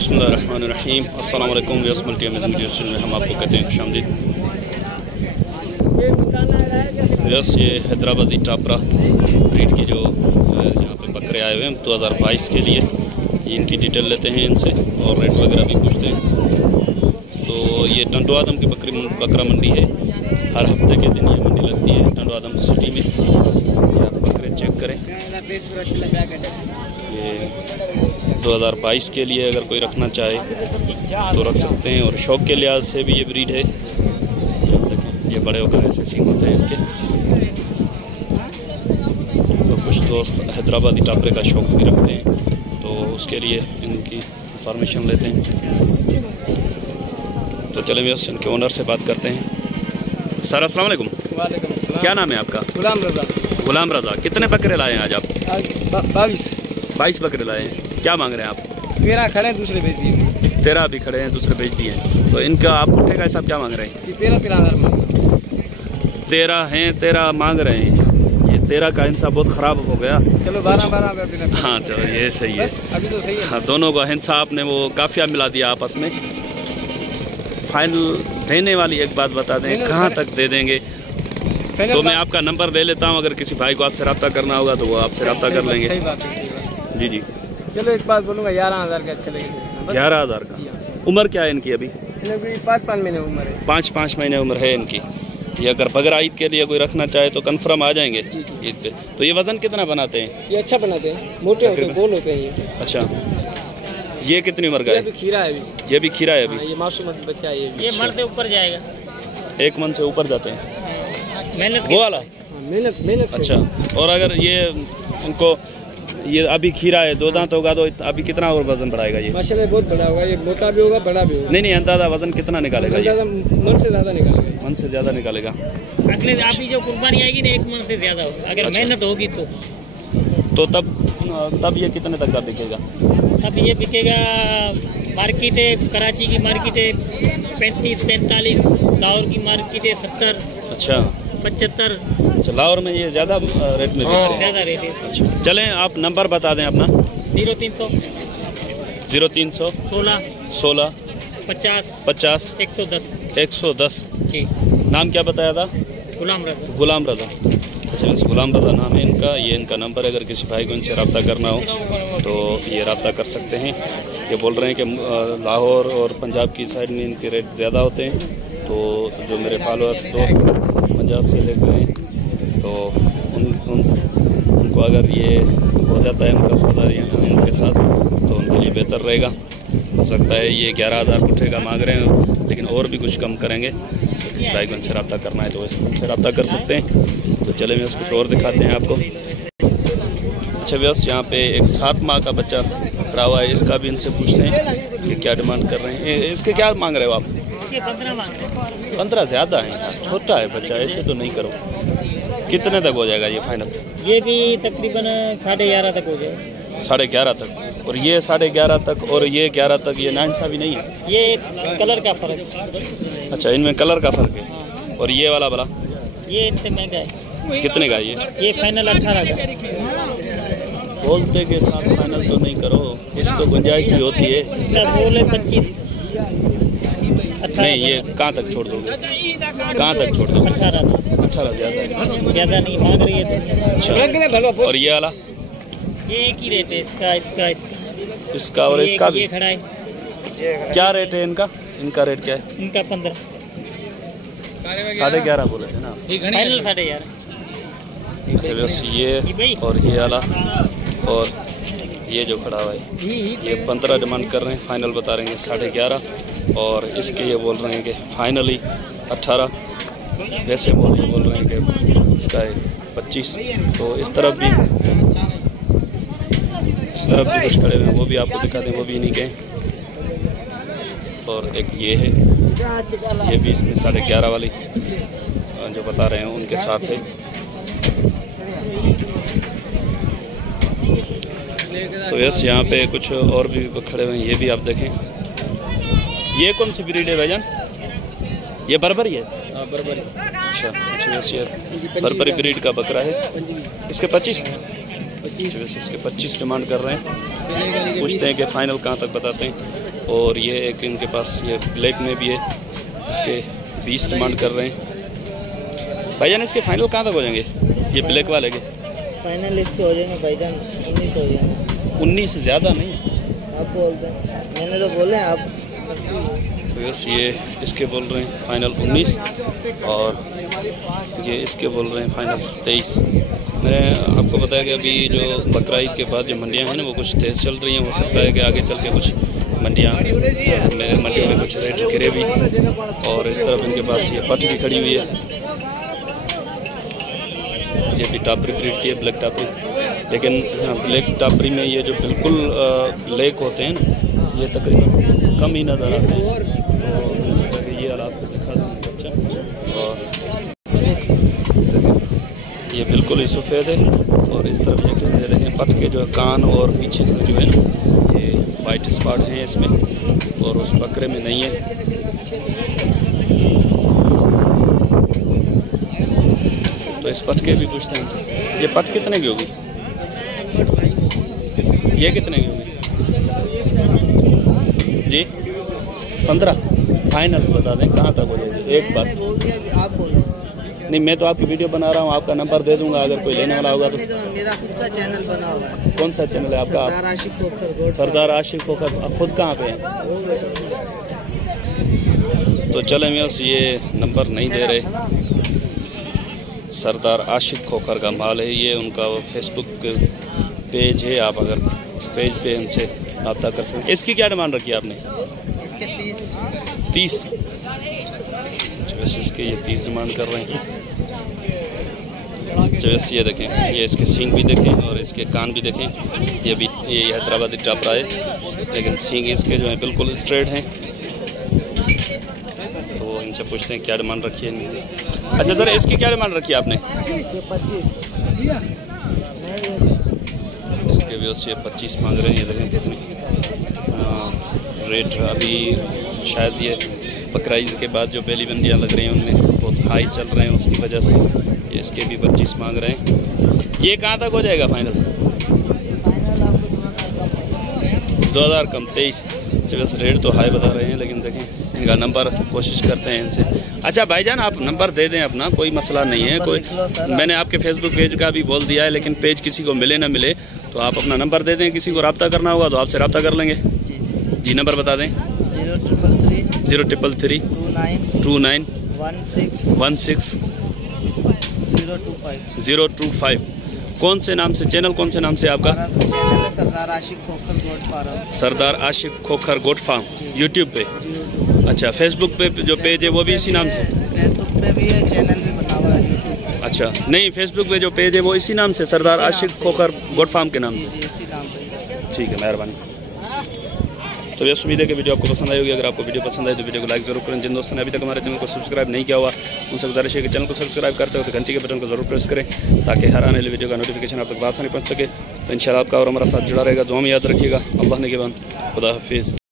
बिस्मिल्लाहिर्रहमानिर्रहीम। अस्सलाम वालेकुम। व्यूअर्स, मल्टीमीडिया चैनल में हम आपको कहते हैं खुशामदीद। व्यूअर्स, ये हैदराबादी टापरा ब्रीड की जो यहाँ पे बकरे आए हुए हैं 2022 के लिए, इनकी डिटेल लेते हैं इनसे और रेट वगैरह भी पूछते हैं। तो ये टंडो आदम की बकरा मंडी है। हर हफ्ते के दिन ये मंडी लगती है टंडो आदम सिटी में। ये आप बकरे चेक करें। ये 2022 के लिए अगर कोई रखना चाहे तो रख सकते हैं। और शौक के लिहाज से भी ये ब्रीड है। ये बड़े होकर ऐसे सींग होते हैं इनके। तो कुछ दोस्त हैदराबादी टापरे का शौक भी रखते हैं, तो उसके लिए इनकी इंफॉर्मेशन लेते हैं। तो चले भैया इनके ओनर से बात करते हैं। सर अस्सलाम वालेकुम। वालेकुम सलाम। क्या नाम है आपका? गुलाम रजा। गुलाम रजा। कितने बकरे लाए हैं आज आप? 22 बकरे लाए हैं। क्या मांग रहे हैं आप? 13 खड़े हैं, दूसरे बेच दिए। 13 अभी खड़े हैं, दूसरे बेच दिए हैं। तो इनका आप पुट्ठे का हिसाब क्या मांग रहे हैं? 13 हज़ार मांग 13 हैं, 13 मांग रहे हैं। ये 13 का हिस्सा बहुत ख़राब हो गया। चलो 12 कर देना। हाँ चलो, ये सही है। अभी तो सही है। हाँ, दोनों का हिस्सा आपने वो काफिया मिला दिया आपस में। फाइनल देने वाली एक बात बता दें, कहाँ तक दे देंगे? तो मैं आपका नंबर ले लेता हूँ, अगर किसी भाई को आपसे रब्ता करना होगा तो वो आपसे रब्ता कर लेंगे। सही बात है, सही बात। जी जी। चलो एक बात बोलूँगा, 11,000 के अच्छे लगेंगे। 11,000 का। उम्र क्या है इनकी? अभी 5 महीने उम्र है। 5 महीने उम्र है इनकी। ये अगर बकरा ईद के लिए कोई रखना चाहे तो कंफर्म आ जाएंगे ईद पे। तो ये वजन कितना बनाते हैं? ये अच्छा बनाते हैं, मोटे होते हैं, गोल होते हैं ये। अच्छा, ये कितनी उम्र का है? ये खीरा है अभी। ये भी खीरा है अभी। ये मासूम बच्चा है। ये मन से ऊपर जाएगा। 1 मन से ऊपर जाते हैं। मेहनत वो वाला मेहनत। अच्छा। और अगर ये इनको ये अभी खीरा है, 2 दांत होगा तो अभी कितना और वजन बढ़ाएगा ये? माशाल्लाह बहुत बड़ा होगा ये, मोटा भी होगा, बड़ा भी होगा। नहीं, अंदाजा वजन कितना निकालेगा ये? मन से ज़्यादा निकालेगा। मन से ज़्यादा निकालेगा। अगले आप ही जो कुर्बानी आएगी ना, 1 मन से ज़्यादा होगा अगर मेहनत होगी तो तब ये कितने तक का बिकेगा? अब ये बिकेगा। मार्केट है, कराची की मार्केट है 35-45, लाहौर की मार्केट है 70। अच्छा, 75। अच्छा, लाहौर में ये ज़्यादा रेट में बिक रहे हैं? ज़्यादा रेट है। अच्छा, चलें आप नंबर बता दें अपना। 0300 16 50 110 जी। नाम क्या बताया था? गुलाम रजा। गुलाम रजा। अच्छा, गुलाम रजा नाम है इनका। ये इनका नंबर है, अगर किसी भाई को इनसे रब्ता करना हो तो ये रब्ता कर सकते हैं। ये बोल रहे हैं कि लाहौर और पंजाब की साइड में इनके रेट ज़्यादा होते हैं। तो जो मेरे फॉलोअर्स दोस्त पंजाब से देख रहे हैं तो उनको अगर ये हो जाता है उनका सौदा इनके साथ तो उनके लिए बेहतर रहेगा। हो सकता है ये 11,000 पुट्ठे का मांग रहे हैं, लेकिन और भी कुछ कम करेंगे। तो किसी भाई को इनसे रब्ता करना है तो इनसे रब्ता कर सकते हैं। तो चले मैं कुछ और दिखाते हैं आपको। अच्छा व्यवस्था, यहाँ पे एक 7 माह का बच्चा खड़ा हुआ है, इसका भी इनसे पूछते हैं कि क्या डिमांड कर रहे हैं। इसके क्या मांग रहे हो आप? 15 मांग रहे हैं। 15 ज़्यादा है यार, छोटा है बच्चा, ऐसे तो नहीं करो। कितने तक हो जाएगा ये फाइनल? ये भी तकरीबन 11.5 तक हो जाएगा। 11.5 तक। और ये 11.5 तक और ये 11 तक, ये नाइंसाफ़ी नहीं है? ये कलर का फ़र्क है। अच्छा, इनमें कलर का फ़र्क है। और ये वाला बड़ा? ये इनसे महंगा है। कितने का ये? ये फाइनल 18 का। बोलते के साथ फाइनल तो नहीं करो, कुछ तो गुंजाइश भी होती है। इसका बोल है 25। नहीं, ये कहाँ तक छोड़ दोगे? कहाँ तक छोड़ दोगे? 18 ज़्यादा है। ज़्यादा नहीं मांग रही है तो। अच्छा, और ये वाला? ये एक ही रेट है इसका और इसका भी? ये खड़ा है। क्या रेट है इनका? इनका रेट क्या है? इनका 15। 11.5 बोले थे ना? फाइनल 11.5। चलो, ये और ये वाला और ये जो खड़ा हुआ है ये 15 डिमांड कर रहे हैं, फाइनल बता रहे हैं 11.5। और इसके ये बोल रहे हैं कि फाइनली 18। वैसे बोल रहे हैं कि इसका है 25। तो इस तरफ भी कुछ खड़े हुए हैं, वो भी आपको दिखा दें, वो भी नहीं गए। और एक ये है, ये भी इसमें 11.5 वाली जो बता रहे हैं उनके साथ है। तो यस, यहाँ पे कुछ और भी खड़े हुए हैं, ये भी आप देखें। ये कौन सी ब्रीड है भाईजान? ये बर्बरी है? बर्बरी। अच्छा, ये बर्बरी ब्रीड का बकरा है। इसके 25 इसके 25 डिमांड कर रहे हैं। पूछते हैं कि फ़ाइनल कहाँ तक बताते हैं। और ये एक इनके पास ये ब्लैक में भी है, इसके 20 डिमांड कर रहे हैं। भाईजान इसके फ़ाइनल कहाँ तक हो जाएंगे ये ब्लैक वाले के? फाइनल इसके हो जाएंगे भाईजान 19 हो जाएंगे। 19 से ज़्यादा नहीं? आप बोल दें, मैंने तो बोले आप। तो बस ये इसके बोल रहे हैं फ़ाइनल 19 और ये इसके बोल रहे हैं फ़ाइनल 23। मैंने आपको बताया कि अभी जो बकरा ईद के बाद जो मंडियां हैं ना वो कुछ तेज़ चल रही हैं। हो सकता है कि आगे चल के कुछ मंडियों में कुछ रेट गिरे भी। और इस तरफ इनके पास ये पट भी खड़ी हुई है, ये भी टापरी ब्रीड की है, ब्लैक टापरी। लेकिन ब्लैक टापरी में ये जो बिल्कुल ब्लैक होते हैं ना ये तकरीबन कम ही नज़र आते हैं। और ये आपको दिखा दूँ बच्चा, और ये बिल्कुल ही सफ़ेद है। और इस तरफ ये देखें पट के जो कान और पीछे से जो है ना ये वाइट स्पॉट हैं इसमें, और उस बकरे में नहीं है। तो इस पट के भी पूछते हैं, ये पट कितने की होगी? ये कितने की होगी जी? 15 फाइनल बता दें कहाँ तक हो जाएगी? एक बात बोल दिया, आप बोले। नहीं, मैं तो आपकी वीडियो बना रहा हूँ, आपका नंबर दे दूंगा अगर कोई लेने वाला होगा तो। मेरा खुद का चैनल बना हुआ है। कौन सा चैनल है आपका? सरदार आशिक खोखर। सरदार आशिक खोखर। आप खुद कहाँ पे हैं? तो चले मैं ये नंबर नहीं दे रहे। सरदार आशिक खोखर का माल है ये, उनका फेसबुक पेज है। आप अगर उस पेज पे उनसे रब्ता कर सकते। इसकी क्या डिमांड रखी है आपने? इसके 30। इसके ये 30 डिमांड कर रहे हैं। चवेस ये देखें, ये इसके सींग भी देखें और इसके कान भी देखें। ये भी ये हैदराबादी टापरा है, लेकिन सींग इसके जो है बिल्कुल स्ट्रेट हैं। तो इनसे पूछते हैं क्या डिमांड रखी है। अच्छा सर, इसकी क्या डिमांड रखी है आपने? 25। इसके भी उससे 25 मांग रहे हैं। ये देखें कितने रेट अभी शायद ये बकरा ईद के बाद जो पहली मंडियाँ लग रही हैं उनमें बहुत हाई चल रहे हैं, उसकी वजह से ये इसके भी 25 मांग रहे हैं। ये कहाँ तक हो जाएगा फाइनल? 2000 कम 23। बस रेट तो हाई बता रहे हैं, लेकिन देखें इनका नंबर कोशिश करते हैं इनसे। अच्छा भाईजान आप नंबर दे दें अपना, कोई मसला नहीं है। कोई मैंने आपके फेसबुक पेज का भी बोल दिया है, लेकिन पेज किसी को मिले ना मिले तो आप अपना नंबर दे दें। किसी को रब्ता करना होगा तो आपसे रब्ता कर लेंगे। जी नंबर बता दें। 0333 29 16 025। कौन से नाम से चैनल, कौन से नाम से आपका? चैनल है सरदार आशिक खोखर गोट फार्म। सरदार आशिक खोखर गोट फार्म यूट्यूब पे। अच्छा, फेसबुक पे जो पेज है वो भी इसी नाम से? फेसबुक पे भी है, चैनल भी बना हुआ है यूट्यूब। अच्छा, नहीं फेसबुक पे जो पेज है वो इसी नाम से, सरदार आशिक खोखर गोट फार्म के नाम से? इसी नाम पे। ठीक है, मेहरबानी। तो ये उम्मीद है कि वीडियो आपको पसंद आई होगी। अगर आपको वीडियो पसंद आए तो वीडियो को लाइक जरूर करें। जिन दोस्तों ने अभी तक हमारे चैनल को सब्सक्राइब नहीं किया हुआ उनसे गुजारिश है कि चैनल को सब्सक्राइब करते हो तो घंटी के बटन को जरूर प्रेस करें, ताकि हर आने वाली वीडियो का नोटिफिकेशन आप तक आसानी पहुंच सके। तो इंशाल्लाह आपका और हमारा साथ जुड़ा रहेगा। दुआ में याद रखिएगा। अल्लाह ने के बाद खुदा हाफिज़।